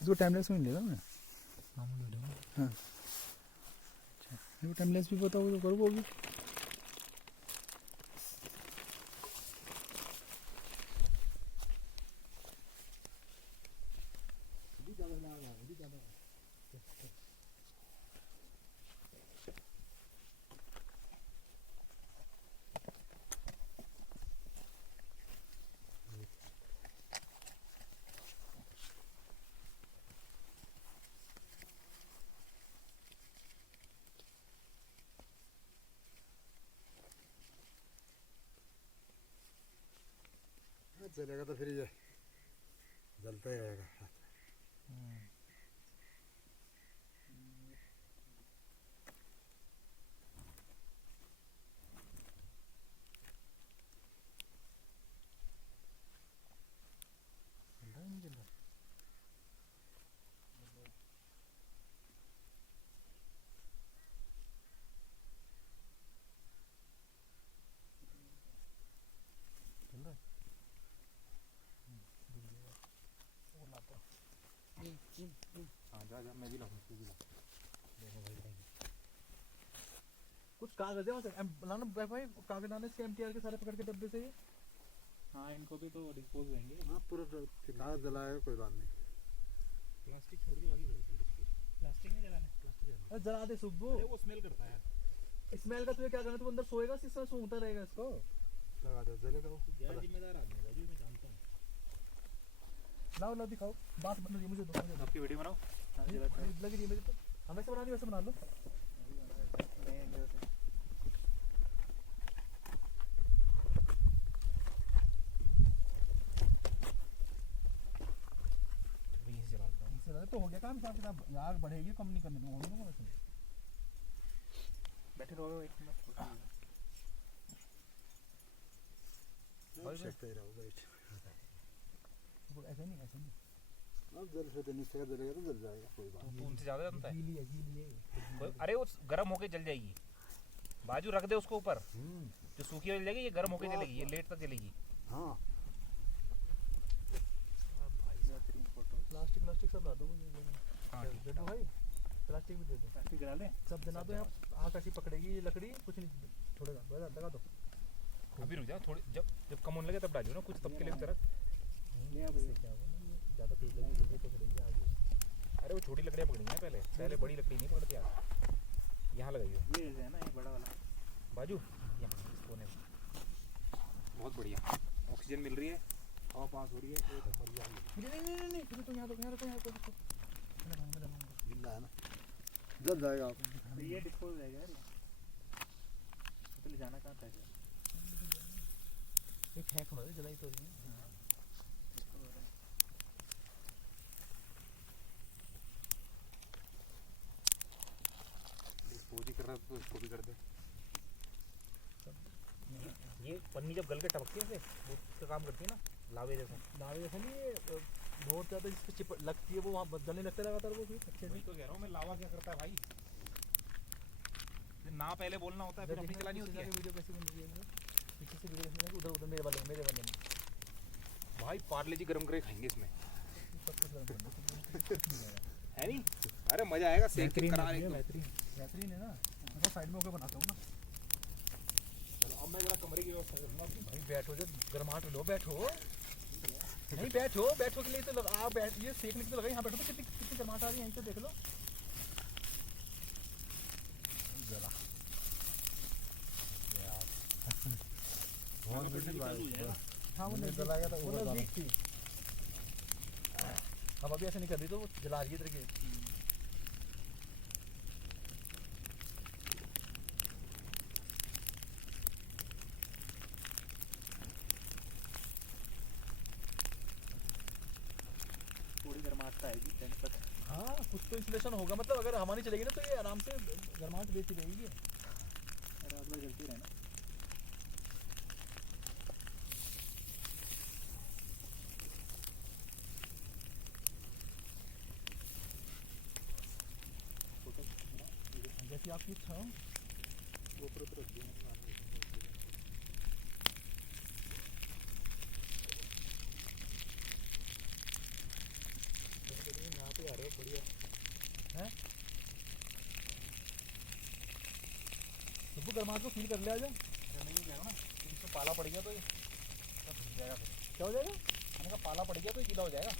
इसको टाइमलेस में लेगा मैं। हाँ अच्छा टाइमलेस भी पता हो तो करो वो भी। चलेगा तो फिर ये जलता ही रहेगा। हाँ जा जा मैं भी लाऊंगा तू भी ला। कुछ कागज है वहाँ से लाना भाई कागज लाना इसके एमटीआर के सारे पकड़ के डब्बे से। हाँ इनको भी तो डिस्पोज करेंगे। हाँ पूरा कागज जलाएगा कोई बात नहीं। प्लास्टिक छोड़ के बाकी प्लास्टिक नहीं जलाना। प्लास्टिक अरे जला दे सुब्बू। वो स्मेल करता है यार। स्मेल का तुझे क्या करना, तू अंदर सोएगा इसमें सूंघता रहेगा इसको। लगा दो जलेगा वो। यार जिम्मेदार आदमी है मैं जानता हूँ। लाओ लाओ दिखाओ बात बन रही है मुझे दो मुझे आपकी वीडियो बनाओ। लग रही है मेरे तो। हम वैसे बनानी वैसे बना लो। तो हो गया काम हिसाब किताब। आग बढ़ेगी कम नहीं करने दूंगा ना वैसे। बैठे रहोगे एक मिनट। सकते ही रहो बैठ। ऐसे नहीं अब जल से नीचे का जलेगा तो जल जाएगा कोई बात तो उनसे ज्यादा जानता है। गीली है। अरे वो गर्म होके जल जाएगी। बाजू रख दे उसको ऊपर जो सूखी हो जाएगी, ये गर्म होके जलेगी, ये लेट तक जलेगी। हाँ प्लास्टिक सब ला दो मुझे। हाँ दे दो भाई प्लास्टिक भी दे दो। प्लास्टिक जला दें सब जना दो। यहाँ कैसी पकड़ेगी ये लकड़ी कुछ नहीं छोड़ेगा। बस लगा दो। अभी रुक जा थोड़ी, जब कम होने लगे तब डालियो ना कुछ, तब के लिए तरह। क्या ज़्यादा तेज लगी तो ये पकड़ेगी आगे। अरे वो छोटी लकड़ियाँ पकड़ेंगे ना पहले बड़ी लकड़ी नहीं पकड़ती आग। यहाँ लगाइयो ये है ना, ये बड़ा वाला बाजू यहाँ इस कोने में। बहुत बढ़िया ऑक्सीजन मिल रही है, हवा पास हो रही है। नहीं तो यहाँ तो जिंदा है ना जल जाएगा आप। तो ये डिस्पोज हो जाएगा यार। तो ले जाना कहाँ था एक हैक हो जलाई तो नहीं। डिस्पोज ही कर रहा है तो इसको भी कर दे। ये पन्नी जब गल के टपकती है वो उसका काम करती है ना, लावे जैसा नहीं बहुत ज़्यादा जिस पे लगती है वो वहाँ जलने लगता लगातार वो फिर अच्छे से। तो कह रहा हूँ मैं, लावा क्या करता है भाई। ना पहले बोलना होता है फिर अपनी चलानी होती है। वीडियो कैसी बन रही है पीछे से वीडियो उधर मेरे वाले में भाई पार्ले जी गरम करके खाएंगे इसमें सब कुछ गर्म है नहीं। अरे मजा आएगा सेक के करा रहे बेहतरीन है ना। मैं साइड में होकर बनाता हूँ ना। चलो अब मैं जरा कमरे की व्यवस्था करूँगा। भाई बैठो जब गर्माहट लो बैठो। नहीं बैठो के लिए तो आप बैठ ये सेकने के लिए लगा यहाँ बैठो तो कितनी गर्माहट आ रही है यहीं से देख लो जरा। हाँ वो नहीं जलाया था वो नजदीक थी। अब अभी ऐसे नहीं कर रही तो वो जला रही है इधर के। थोड़ी गर्माहट आएगी 10%। हाँ कुछ तो इंसुलेशन होगा, मतलब अगर हमारी चलेगी ना तो ये आराम से गर्माहट देती रहेगी। रात भर जलती रहना। जैसी आपकी इच्छा हो। ऊपर तो रख दिया गर्माहट को फील कर ले आजा। मैं ये कह रहा हूँ ना कि इसको पाला पड़ गया तो ये सब भीग जाएगा फिर। क्या हो जाएगा? मैंने कहा पाला पड़ गया तो ये गीला हो जाएगा।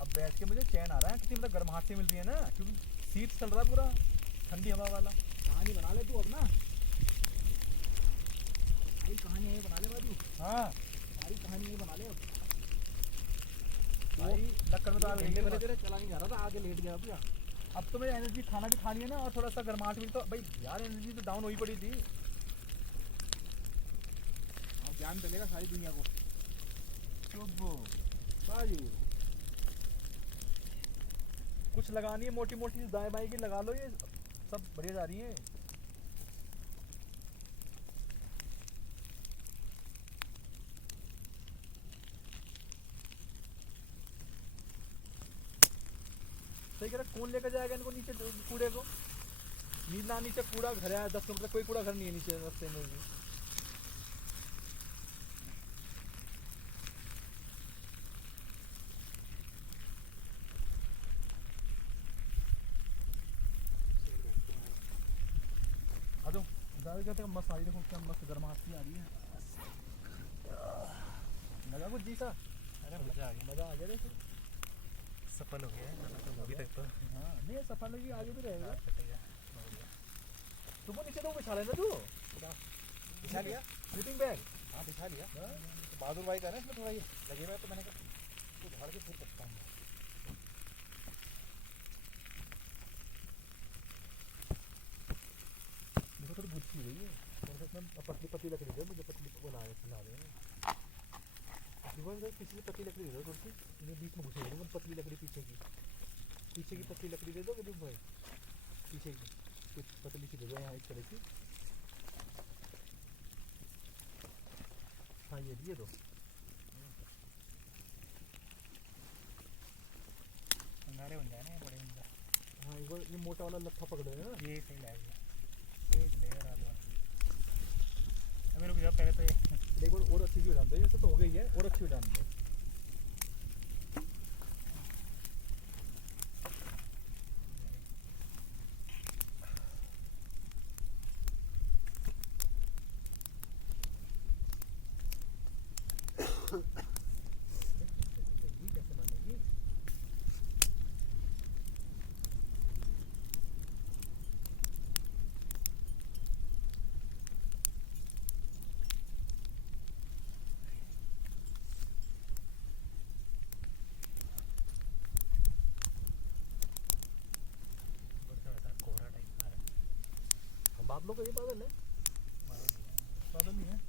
अब बैठ के मुझे चैन आ रहा है, क्योंकि मतलब गर्माहट से मिल रही है ना, क्योंकि शीत चल रहा है पूरा ठंडी हवा वाला। कहानी बना ले तू अपना, सारी कहानी यही बना ले बाजू। हाँ सारी कहानी यही बना ले अब भाई। लक्कड़ में तो आग लेने वाले तेरे चला नहीं जा रहा था, आगे लेट गया भैया। अब तो मेरी एनर्जी खाना भी खा लिया ना, और थोड़ा सा गर्माहट भी, तो भाई यार एनर्जी तो डाउन हुई पड़ी थी। अब ज्ञान चलेगा सारी दुनिया को। चुप बाजू, कुछ लगानी है मोटी मोटी दाएं बाएं की लगा लो, ये सब बढ़िया जा रही है। सही कह रहा, कौन लेकर जाएगा इनको नीचे कूड़े को? नीला नीचे कूड़ा घर है 10 किलोमीटर, कोई कूड़ा घर नहीं है नीचे रास्ते में भी। आ जाओ, कहते हैं मस्त आ रही, देखो क्या मस्त गर्माहट सी आ रही है। लगा कुछ जी सा? अरे मज़ा आ गया, मजा आ गया देखो। सफल हो गया है अभी तक तो। हाँ नहीं, सफल होगी, आगे भी रहेगा। कटेगा। तुमको नीचे तो बिछा लेना तू, बिछा लिया? Sleeping bag. हाँ बिछा लिया। तो बहादुर भाई का ना इसमें थोड़ा ये लगे हुआ है, तो मैंने कहा तो झाड़ के फिर करता हूँ। देखो थोड़ी गुच्छी हुई है, थोड़ा सा इसमें पतली पतली लकड़ी दे, मुझे पतली बना रहे हैं। पिछली पतली लकड़ी दे दो थोड़ी सी, ये बीच में घुसे हुए हैं, पतली लकड़ी पीछे की पतली लकड़ी दे दो विद्युत भाई, पीछे की कुछ पतली सी दे दो यहाँ एक तरह की। हाँ ये दो। अंगारे बन जाए ना बड़े इनका। हाँ एक बार ये मोटा वाला लट्ठा पकड़ रहे हैं ना, ये सही लगेगा, एक लेयर आधा। अभी रुक जाओ पहले तो ये एक बार और अच्छी सी उड़ान दो, जैसे तो हो गई है, और अच्छी उड़ान दो। कैसे मानेगी? कोहरा टाइप का है। बादलों का ये बादल है, बादल नहीं है।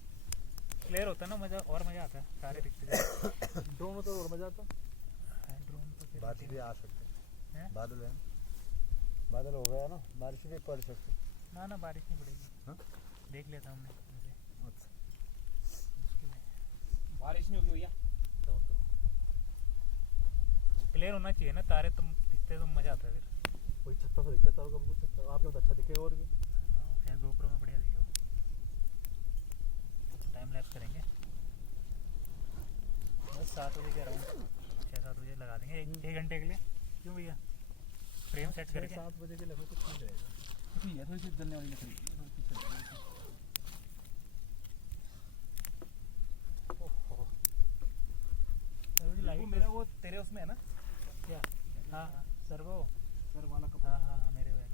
क्लियर होता है ना, मज़ा और मज़ा आता है, सारे दिखते जाते ड्रोन होता तो और मजा आता। हैं। ड्रोन तो फिर बारिश भी आ सकते हैं? बादल है, बादल हो गया ना, बारिश भी पड़ सकती। ना बारिश नहीं पड़ेगी। हाँ? देख लेता हमने मुझे अच्छा मुश्किल है। बारिश नहीं होगी भैया, तो क्लियर होना चाहिए ना, तारे तुम दिखते तो मज़ा आता है फिर। कोई छत्ता सा दिखता है, कभी कुछ छत्ता आपके पास अच्छा दिखेगा और भी। हाँ शायद गोप्रो में बढ़िया दिखेगा। टाइम लैप्स करेंगे बस 7 बजे के अराउंड, 6-7 बजे लगा देंगे एक घंटे के लिए। क्यों भैया, फ्रेम सेट करके 7 बजे के लगभग कुछ नहीं रहेगा। ठीक है, थोड़ी सी जलने वाली लकड़ी लाइट मेरा वो तेरे उसमें है ना क्या? हाँ सर्वो सर वाला कपड़ा। हाँ मेरे में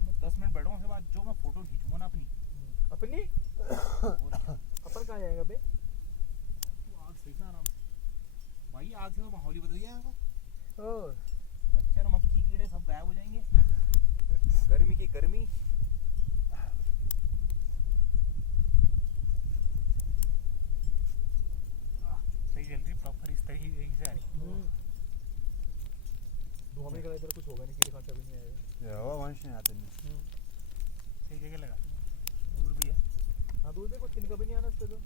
मैं 10 मिनट बैठूंगा, उसके बाद जो मैं फोटो खींचूंगा ना अपनी अपन कहाँ जाएगा बे? तू आग सेकना आराम से भाई, आग से तो माहौल ही बदल जाएगा। और मच्छर मक्खी कीड़े सब गायब हो जाएंगे। गर्मी की गर्मी। सही चल रही प्रॉपर, इस तरह यहीं से आ रही। धुआं में इधर कुछ होगा नहीं, कीड़े कांटा भी नहीं आएगा। ये हवा वंश नहीं आते नहीं। सही जगह लगा दी, दूर भी है। हाँ दूर देखो, तिनका भी नहीं आना इस पे तो।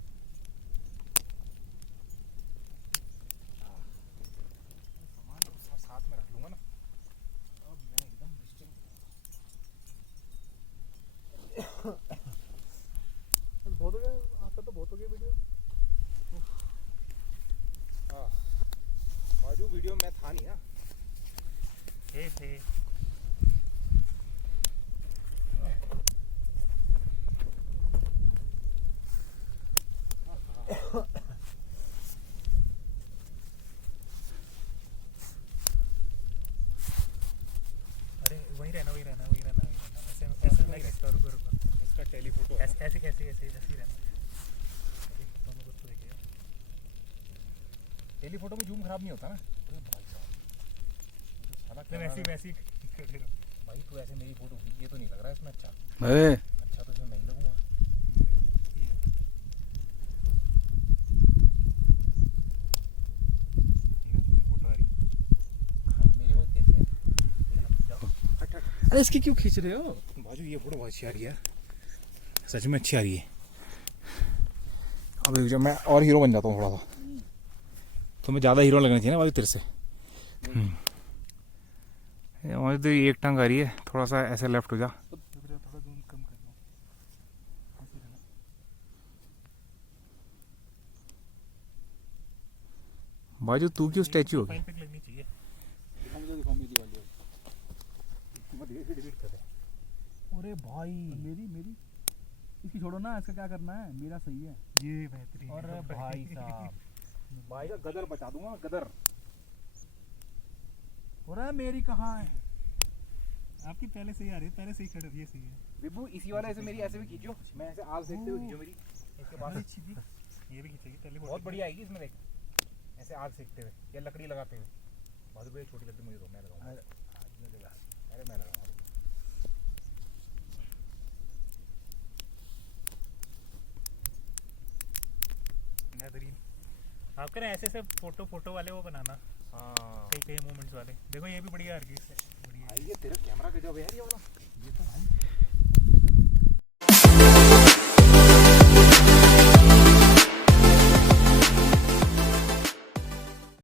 सामान तो साथ में रख लूंगा ना, अब मैं एकदम निश्चिंत। बहुत हो गया, वीडियो में था नहीं ना। थे अरे वहीं रहना ऐसे नहीं रहता। रुको इसका टेलीफोटो है। ऐसे कैसे ऐसे ही रहना। अरे दोनों को तो देखिए टेलीफोटो में जूम खराब नहीं होता ना। अरे भाई साहब, ये तो साला नहीं कैमरा वैसे ही कर रहा भाई तू ऐसे मेरी फोटो ये तो नहीं लग रहा है इसमें। अच्छा ए अच्छा तो इसमें मैं ही लगूंगा। फोटो आ रही हाँ मेरे में उतनी अच्छी है। हट हट। अरे इसकी क्यों खींच रहे हो? बाजू ये फोटो बहुत अच्छी आ रही है, सच में अच्छी आ रही है। अब जब मैं और हीरो बन जाता हूँ थोड़ा सा, तो मैं ज़्यादा हीरो लगना चाहिए ना बाजू तेरे से। मुझे तो एक टंग आ रही है, थोड़ा सा ऐसे लेफ्ट हो जा। थोड़ा जूम कम कर लो। ऐसे रहना। बाजू तू क्यों स्टैचू हो गई? फाइल पे लगनी चाहिए। अरे भाई मेरी इसकी छोड़ो ना, इसका क्या करना है, मेरा सही है। ये बेहतरीन है। अरे भाई साहब भाई का गदर बचा दूंगा, गदर। अरे मेरी कहाँ है? आपकी पहले से ही आ रही है, पहले से ही खड़े ये सही है। विभू इसी वाले ऐसे मेरी ऐसे भी खींचो, मैं ऐसे आग सेकते हुए खींचो मेरी। इसके बाद ये भी खींचेगी पहले बहुत बढ़िया आएगी इसमें, देख ऐसे आग सेकते हुए या लकड़ी लगाते हुए। बाजू भाई छोटी लकड़ी मुझे दो, मैं लगाऊंगा। अरे मैं लगाऊंगा। बेहतरीन। आप करें ऐसे ऐसे फोटो वाले वो बनाना, हाँ कई मूवमेंट्स वाले। देखो ये भी बढ़िया आ रही है, बढ़िया भाई ये तेरा कैमरा गजब है यार ये वाला। ये तो भाई